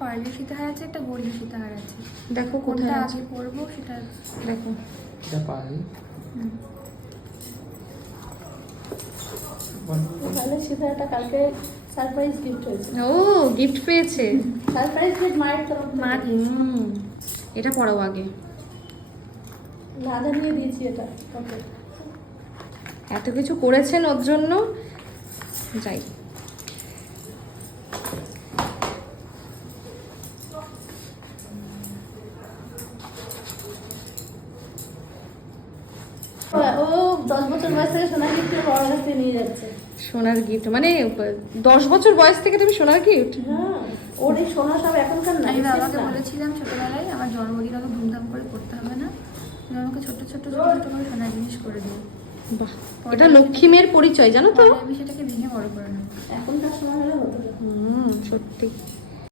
পার্লের সীতাহার আছে একটা গোল্ডের সীতাহার আছে। দেখো কোনটা কোথায় আছে। আগে পরবো সেটা দেখো। এটা তাহলে সীতাটা কালকে সারপ্রাইজ গিফট হয়েছে। ও গিফট পেয়েছে। সারপ্রাইজ গিফট মায়ের তরফ মা হুম, এটা পড়াও আগে। জানিয়ে দিয়েছি এটা এত কিছু করেছেন ওর জন্য? যাই। ও দশ বছর বয়স থেকে সোনা গিফট বড় কাছে নিয়ে যাচ্ছে। সোনার গিফট মানে দশ বছর বয়স থেকে তুমি সোনার গিফট হ্যাঁ ওর এই সোনা সব এখনকার না আমি বাবাকে বলেছিলাম ছোটবেলায় আমার জন্মদিন অত ধুমধাম করে করতে হবে না। তুমি আমাকে ছোট ছোট ছোট ছোট করে সোনার জিনিস করে দিও বাহ এটা লক্ষ্মী মেয়ের পরিচয় জানো তো? আমি সেটাকে ভেঙে বড় করে নেব। এখনকার সময় হলে হতো হুম সত্যি।